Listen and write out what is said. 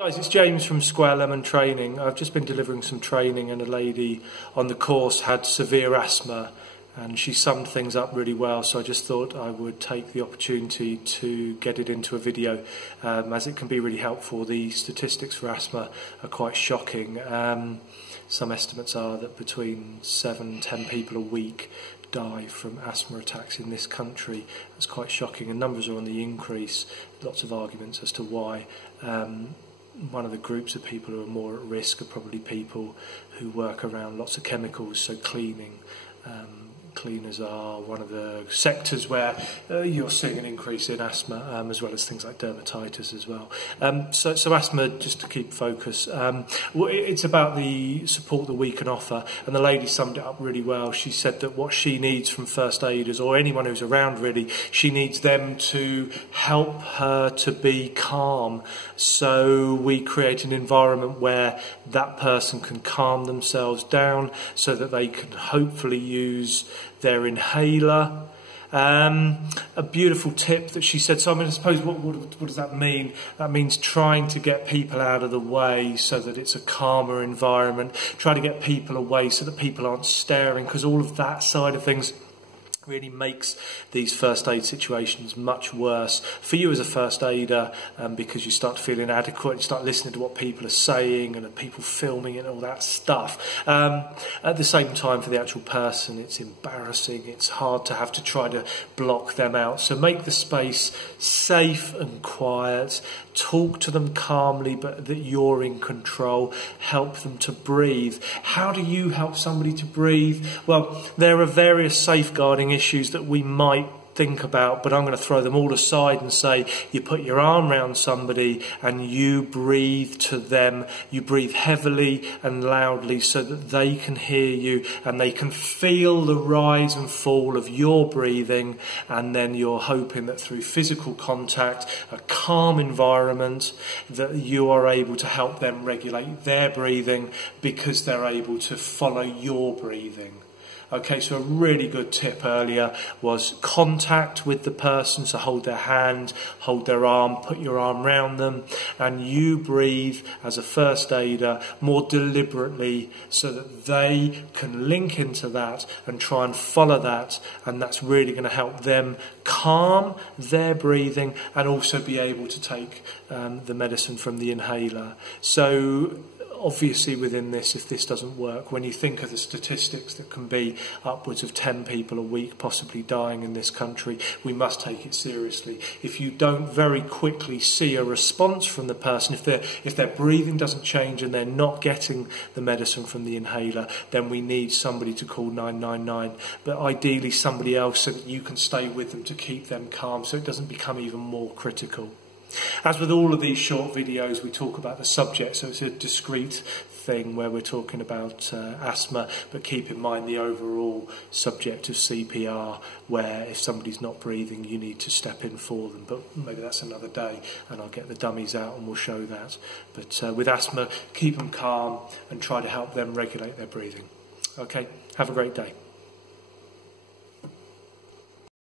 Guys, it's James from Square Lemon Training. I've just been delivering some training and a lady on the course had severe asthma and she summed things up really well, so I just thought I would take the opportunity to get it into a video as it can be really helpful. The statistics for asthma are quite shocking. Some estimates are that between 7 and 10 people a week die from asthma attacks in this country. That's quite shocking, and numbers are on the increase. Lots of arguments as to why. One of the groups of people who are more at risk are probably people who work around lots of chemicals, so cleaning. Cleaners are one of the sectors where you're seeing an increase in asthma, as well as things like dermatitis as well. So asthma, just to keep focus, it's about the support that we can offer, and the lady summed it up really well. She said that what she needs from first aiders, or anyone who's around really, she needs them to help her to be calm. So we create an environment where that person can calm themselves down so that they can hopefully use their inhaler. A beautiful tip that she said, so I suppose what does that mean? That means trying to get people out of the way so that it's a calmer environment, try to get people away so that people aren't staring, because all of that side of things really makes these first aid situations much worse for you as a first aider, because you start to feel inadequate, you start listening to what people are saying and people filming it and all that stuff. At the same time, for the actual person, it's embarrassing, it's hard to have to try to block them out. So make the space safe and quiet, talk to them calmly but that you're in control, help them to breathe. How do you help somebody to breathe? Well, there are various safeguarding issues that we might think about, but I'm going to throw them all aside and say you put your arm around somebody and you breathe to them. You breathe heavily and loudly so that they can hear you and they can feel the rise and fall of your breathing, and then you're hoping that through physical contact, a calm environment, that you are able to help them regulate their breathing because they're able to follow your breathing. Okay, so a really good tip earlier was contact with the person, so hold their hand, hold their arm, put your arm around them, and you breathe as a first aider more deliberately so that they can link into that and try and follow that, and that's really going to help them calm their breathing and also be able to take the medicine from the inhaler. So obviously within this, if this doesn't work, when you think of the statistics that can be upwards of 10 people a week possibly dying in this country, we must take it seriously. If you don't very quickly see a response from the person, if their breathing doesn't change and they're not getting the medicine from the inhaler, then we need somebody to call 999, but ideally somebody else so that you can stay with them to keep them calm so it doesn't become even more critical. As with all of these short videos, we talk about the subject, so it's a discrete thing where we're talking about asthma, but keep in mind the overall subject of CPR, where if somebody's not breathing, you need to step in for them. But maybe that's another day, and I'll get the dummies out and we'll show that. But with asthma, keep them calm and try to help them regulate their breathing. Okay, have a great day.